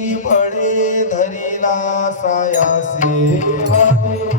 बड़े धरिला सायासे. देवती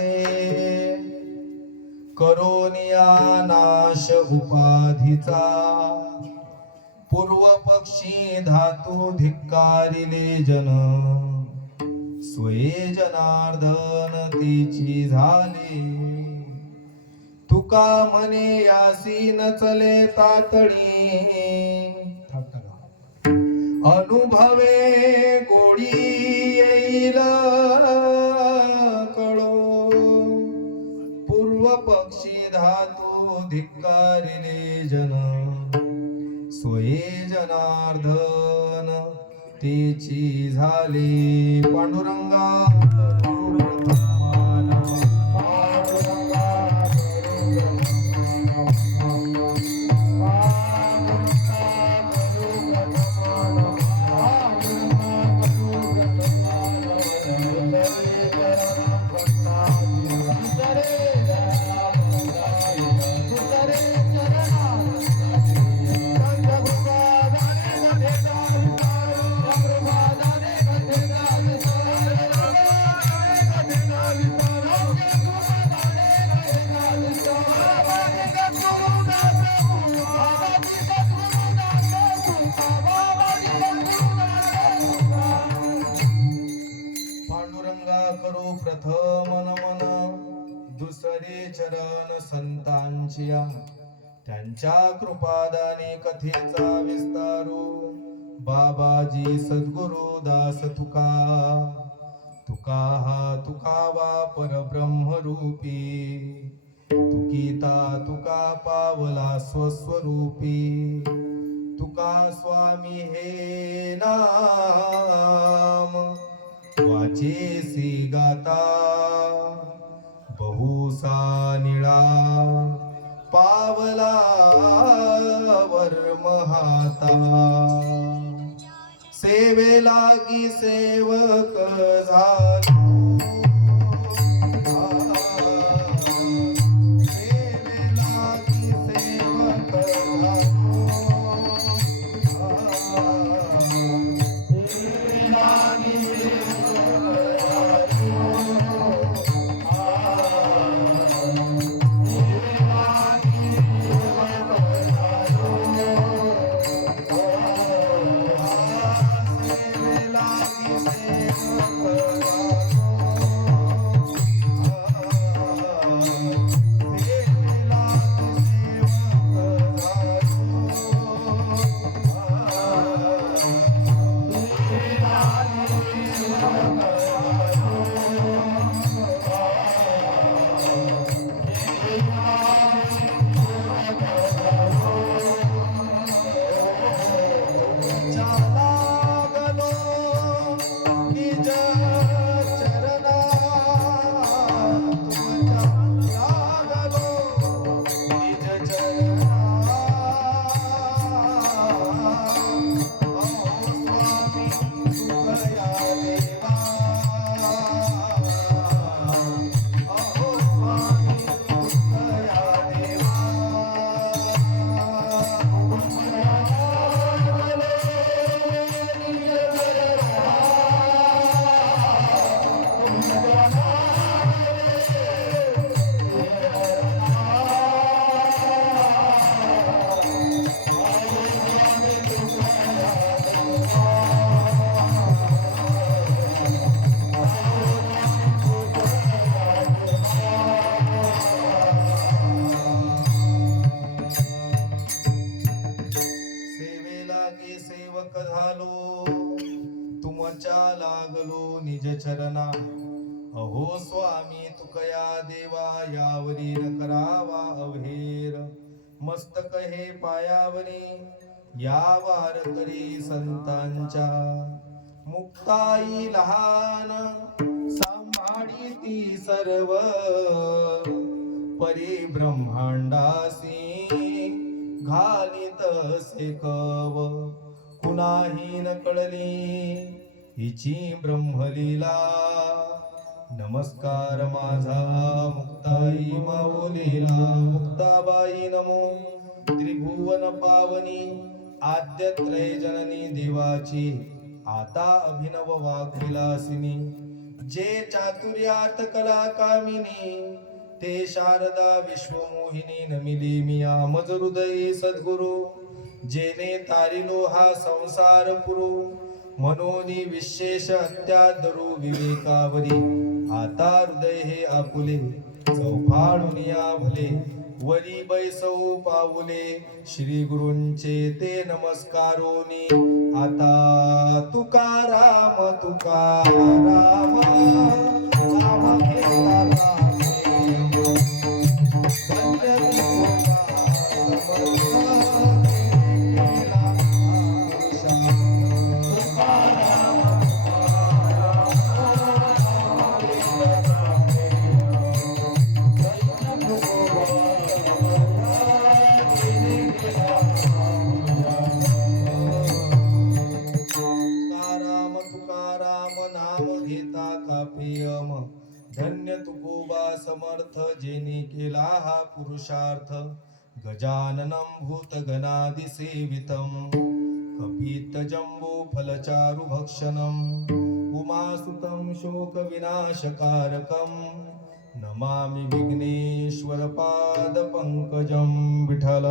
सायासे करोनिया नाश उपाधीचा. पूर्व पक्षी धातू धिक्कारिले जन. स्वये जनार्दन तिची झाले. तुका म्हणे यासी नचले तातडी. अनुभवे गोडी येईल. धातू धिक्कारिले जन स्वये जनार्दन तेची झाली पांडुरंगा चरण संतांचिया त्यांच्या कृपादाने कथेचा विस्तारू. बाबाजी सद्गुरु दास तुका तुका हा तुकावा परब्रह्म रूपी तुकिता तुका पावला स्वस्वरूपी. तुका स्वामी हे नाम वाचेसी गाता. भूसा निळा पावला वर्महाता सेवे लागी सेवक झाला. निज चरणा अहो स्वामी तुकया देवा यावरी न करावा अवहेर। मस्तक हे पायावरी या वारकरी संतांच्या। मुक्ताई लहान सांभाळी ती सर्व। परिब्रह्मांडासी घालित सेकव कुणाही न कळली हिची ब्रह्मलीला. नमस्कार माझा मुक्ताई माऊलीला. मुक्ताबाई नमो. त्रिभुवन पावनी. आद्यत्रय जननी देवाची. आता अभिनव वाग्विलासिनी जे चातुर्यात कला कामिनी ते शारदा विश्वमोहिनी नमिली मिया मज हृदयी सद्गुरु. जेने तारिलो हा संसार पुरु. मनोनी विशेष अत्यादरू विवेकावरी आता हृदय हे आपुले चौफाळून या भले। वरी बैसौ पाऊले श्री गुरुंचे ते नमस्कारोनी। आता तुकाराम तुकाराम रामा समर्थ जेने केला हा पुरुषार्थ गजाननं भूतगणादि सेवितम्. कपित जम्बो फलचारु उमासुतं शोकविनाशकारकं नमामि विघ्नेश्वर पाद विठल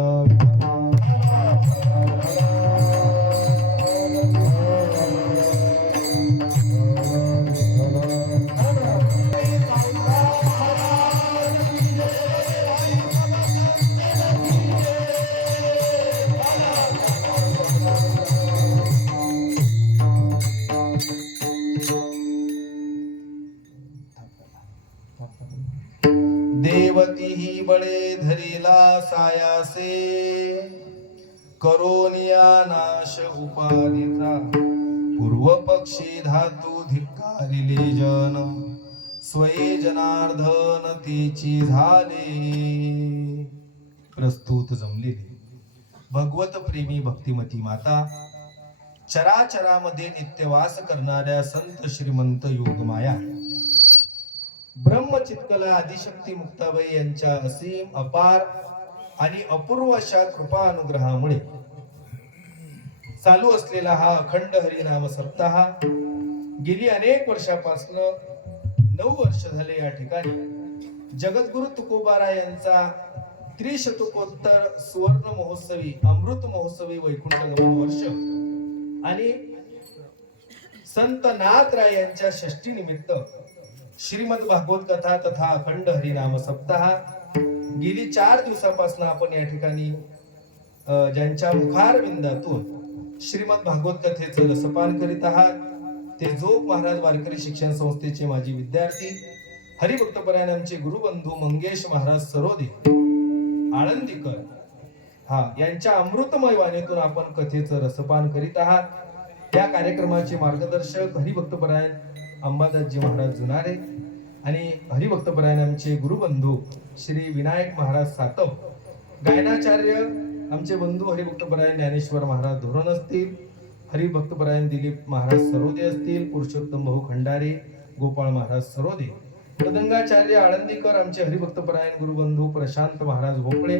सायासे करोनिया नाश उपाधीचा पूर्व पक्षी धातू धिक्कारिले जन स्वये जनार्धन तिची झाले. प्रस्तुत जमलेले. भगवत प्रेमी भक्तिमती माता चराचरामध्ये नित्यवास करणाऱ्या संत श्रीमंत योगमाया ब्रह्मचित्कला आदिशक्ती मुक्ताबाई यांच्या असीम अपार आणि अपूर्व अशा कृपा अनुग्रहामुळे चालू असलेला हा अखंड हरिनाम सप्ताह गेली अनेक वर्षापासून नऊ वर्ष झाले या ठिकाणी. जगद्गुरु तुकोबारा यांचा त्रिशतकोत्तर सुवर्ण महोत्सवी अमृत महोत्सवी वैकुंठ वर्ष आणि संत नाथराय यांच्या षष्टी निमित्त श्रीमद भागवत कथा तथा अखंड हरिनाम सप्ताह गेली चार दिवसापासून आपण या ठिकाणी ज्यांच्या ज्यांच्या मुखारविंदातून श्रीमद भागवत कथेचं रसपान करीत आहात ते जोग महाराज वारकरी शिक्षण संस्थेचे माजी विद्यार्थी हरिभक्तपरायण आमचे गुरुबंधू मंगेश महाराज सरोदे आळंदीकर हा यांच्या अमृतमय वाणीतून आपण कथेचं रसपान करीत आहात. या कार्यक्रमाचे मार्गदर्शक हरिभक्तपरायण अंबादासजी महाराज जुनारे आणि हरिभक्तपरायण आमचे गुरुबंधू श्री विनायक महाराज सातव गायनाचार्य आमचे बंधू हरिभक्तपरायण ज्ञानेश्वर महाराज धोरण असतील हरिभक्तपरायण दिलीप महाराज सरोदे असतील पुरुषोत्तम भाऊ खंडारे गोपाळ महाराज सरोदे मृदंगाचार्य आळंदीकर आमचे हरिभक्तपरायण गुरुबंधू प्रशांत महाराज भोपळे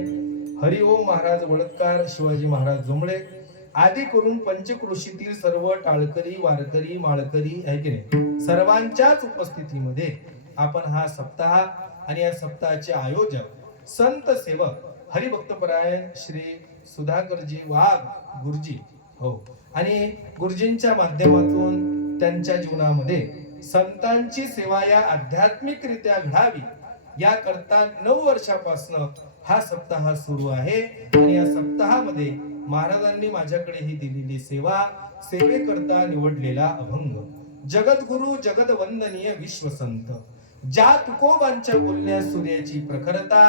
हरिओम महाराज वडतकार शिवाजी महाराज जुमळे आदी करून पंचकृषीतील सर्व टाळकरी वारकरी माळकरी आहे की नाही? सर्वांच्याच उपस्थितीमध्ये आपण हा सप्ताह आणि या सप्ताहाचे आयोजक संत सेवक हरिभक्तपरायण श्री सुधाकरजी वाघ गुरुजी हो. आणि गुरुजींच्या माध्यमातून त्यांच्या जीवनामध्ये संतांची सेवा या आध्यात्मिकरित्या घडावी या करता नऊ वर्षापासून हा सप्ताह सुरू आहे. आणि या सप्ताहामध्ये महाराजांनी माझ्याकडे ही दिलेली सेवा सेवेकरता निवडलेला अभंग. जगद्गुरु जगदवंदनीय विश्वसंत. ज्या तुकोबांच्या बोलण्या सूर्याची प्रखरता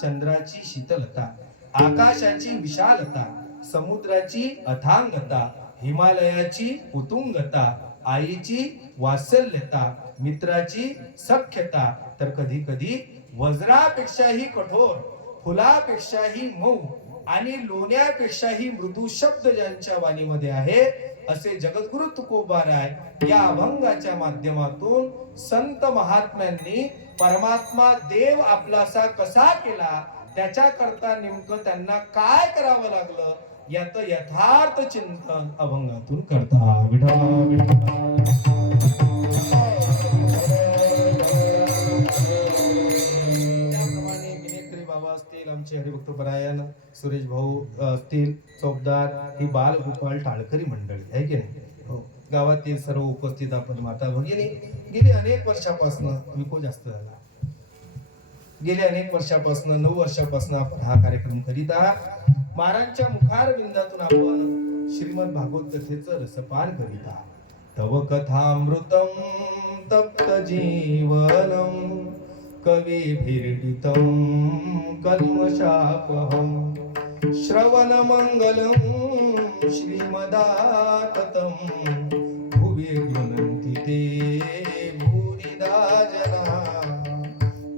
चंद्राची शीतलता आकाशाची विशालता समुद्राची अथांगता हिमालयाची उतुंगता आईची वात्सल्यता मित्राची सख्यता तर कधी कधी वज्रापेक्षाही कठोर फुलापेक्षाही मऊ आणि लोण्यापेक्षाही मृदू शब्द ज्यांच्या वाणीमध्ये आहे असे जगद्गुरु तुकोबाराय या अभंगाच्या माध्यमातून संत महात्म्यांनी परमात्मा देव आपलासा कसा केला त्याच्या करता नेमकं त्यांना काय करावं लागलं यात यथार्थ चिंतन अभंगातून करता विठा विठा सुरेश भाऊ असतील चौकदार ही बाल गोपाळ टाळकरी मंडळी आहे की नाही? हो. गावातील सर्व उपस्थित आपण माता भगिनी गेली अनेक वर्षापासून विको जास्त झाला? गेली अनेक वर्षापासून नऊ वर्षापासून आपण हा कार्यक्रम करीत आहात. महाराजांच्या मुखार बिंदातून आपण श्रीमद भागवत कथेचं रसपान करीत आहात. तव कथामृतम तप्त जीवनम कविभिर्डितं कल्मषापहं श्रवणमङ्गलं श्रीमदाततं भुवि गृह्णन्ति ते भूरिदा जना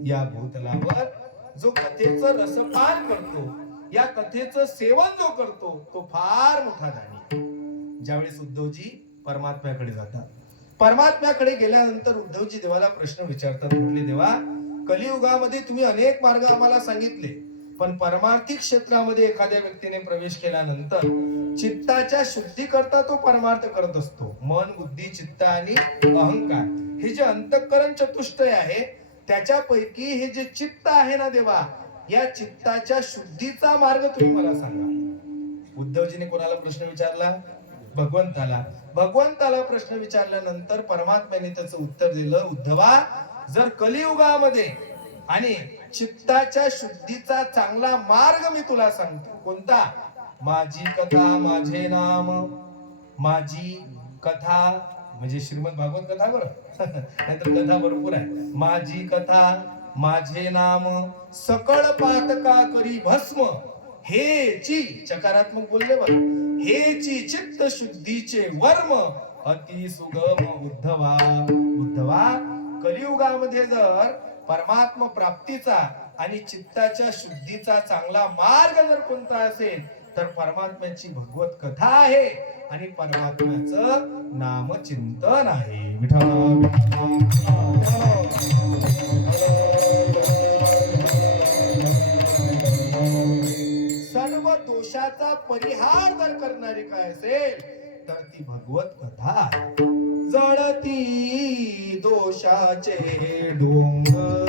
या भूतलावर जो कथेचं रसपान करतो या कथेचं सेवन जो करतो तो फार मोठा धनी ज्यावेळेस उद्धवजी परमात्म्याकडे जातात. परमात्म्याकडे गेल्यानंतर उद्धवजी देवाला प्रश्न विचारतात म्हटले देवा कलियुगामध्ये तुम्ही अनेक मार्ग आम्हाला सांगितले. पण परमार्थिक क्षेत्रामध्ये एखाद्या व्यक्तीने प्रवेश केल्यानंतर चित्ताच्या शुद्धी करता तो परमार्थ करत असतो. मन बुद्धी चित्त आणि अहंकार. हे जे अंतःकरण चतुष्टय आहे त्याच्यापैकी हे जे चित्त आहे ना देवा या चित्ताच्या शुद्धीचा मार्ग तुम्ही मला सांगा. उद्धवजीने कोणाला प्रश्न विचारला? भगवंताला. भगवंताला प्रश्न विचारल्यानंतर परमात्म्याने त्याचं उत्तर दिलं उद्धवा जर कलियुगामध्ये आणि चित्ताच्या शुद्धीचा चांगला मार्ग मी तुला सांगतो. कोणता? माझी कथा माझे नाम. माझी कथा म्हणजे श्रीमद भागवत कथा बरं? नाहीतर कथा भरपूर आहे. माझी कथा माझे नाम. सकळ पातका करी भस्म. हेची चकारात्मक बोलले बरं. हेची चित्त शुद्धीचे वर्म. अति सुगम उद्धवा. उद्धवा कलियुगामध्ये जर परमात्म प्राप्तीचा आणि चित्ताच्या शुद्धीचा चांगला मार्ग जर कोणता असेल तर परमात्म्याची भगवत कथा आहे आणि परमात्म्याचं नामचिंतन आहे. सर्व दोषाचा परिहार जर करणारी काय असेल तर ती भगवत कथा जळती दोषाचे डोंगर.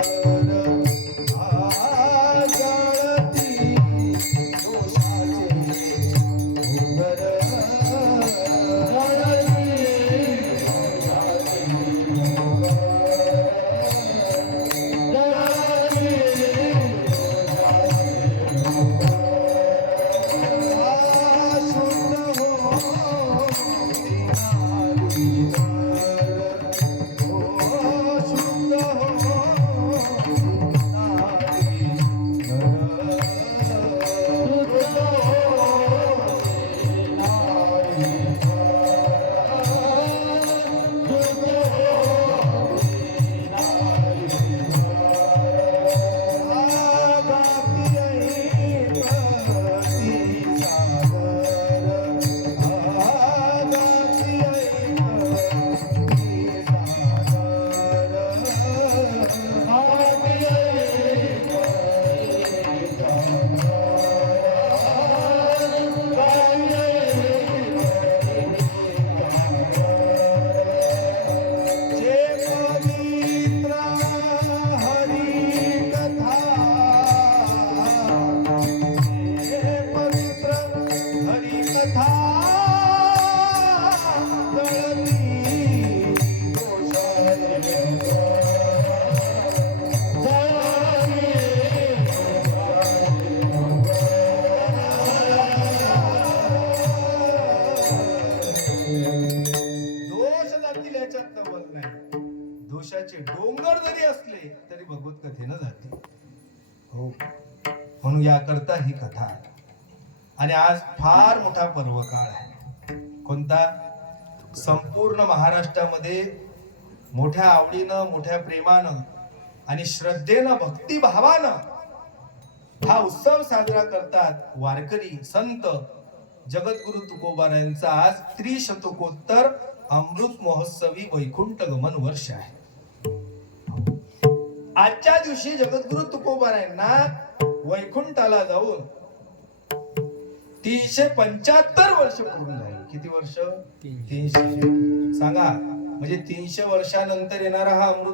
तरी भगवत कथेनं जाते हो. म्हणून याकरता ही कथा आहे. आणि आज फार मोठा पर्व काळ आहे. कोणता? संपूर्ण महाराष्ट्रामध्ये मोठ्या आवडीनं मोठ्या प्रेमानं आणि श्रद्धेनं भक्तिभावानं हा उत्सव साजरा करतात वारकरी संत जगद्गुरु तुकोबारायांचा आज त्रिशतकोत्तर अमृत महोत्सवी वैकुंठ गमन वर्ष आहे. आजच्या दिवशी जगद्गुरु तुकोबारायांना वैकुंठाला जाऊन तीनशे पंच्याहत्तर वर्ष पूर्ण झाली. किती वर्ष? तीनशे. सांगा. म्हणजे तीनशे वर्षानंतर येणारा हा अमृत